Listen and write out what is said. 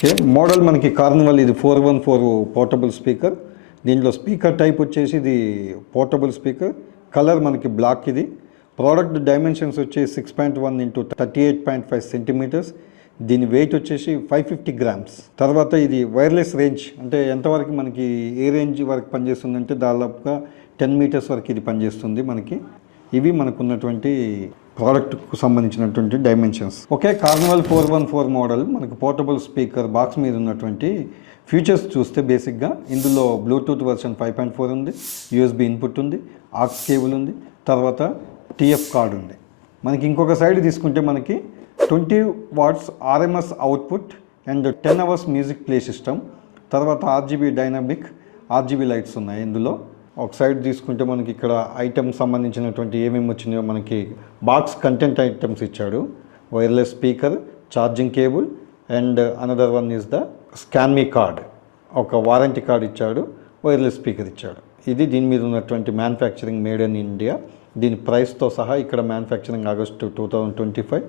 Okay, model మనకి Carnival ఇది 414 portable speaker. దీంట్లో స్పీకర్ టైప్ వచ్చేసి ఇది పోర్టబుల్ స్పీకర్. కలర్ మనకి బ్లాక్. ఇది ప్రోడక్ట్ డైమెన్షన్స్ వచ్చేసి 6.1 ఇంటూ 38.5 సెంటీమీటర్స్. దీని వెయిట్ వచ్చేసి 550 గ్రామ్స్. తర్వాత ఇది వైర్లెస్ రేంజ్ అంటే ఎంతవరకు మనకి ఏ రేంజ్ వరకు పనిచేస్తుందంటే దాదాపుగా 10 మీటర్స్ వరకు ఇది పనిచేస్తుంది మనకి. ఇవి మనకున్నటువంటి ప్రోడక్ట్కు సంబంధించినటువంటి డైమెన్షన్స్. ఓకే, కార్నివల్ 414 మోడల్ మనకు పోర్టబుల్ స్పీకర్ బాక్స్ మీద ఉన్నటువంటి ఫీచర్స్ చూస్తే బేసిక్గా ఇందులో బ్లూటూత్ వర్షన్ 5.4 ఉంది, యూఎస్బి ఇన్పుట్ ఉంది, ఆక్స్ కేబుల్ ఉంది, తర్వాత టీఎఫ్ కార్డ్ ఉంది. మనకి ఇంకొక సైడ్ తీసుకుంటే మనకి 20 watts RMS output and 10 hours music play system, తర్వాత ఆర్జీబీ డైనమిక్ ఆర్జీబీ లైట్స్ ఉన్నాయి ఇందులో. ఒక సైడ్ తీసుకుంటే మనకి ఇక్కడ ఐటమ్స్ సంబంధించినటువంటి ఏమేమి వచ్చినాయో మనకి బాక్స్ కంటెంట్ ఐటమ్స్ ఇచ్చాడు. Wireless speaker, charging cable and another one is the scan me card. ఒక వారంటీ కార్డ్ ఇచ్చాడు, వైర్లెస్ స్పీకర్ ఇచ్చాడు. ఇది దీని మీద ఉన్నటువంటి మ్యానుఫ్యాక్చరింగ్ మేడ్ ఇన్ ఇండియా. దీని ప్రైస్తో సహా ఇక్కడ మ్యానుఫ్యాక్చరింగ్ ఆగస్టు 2025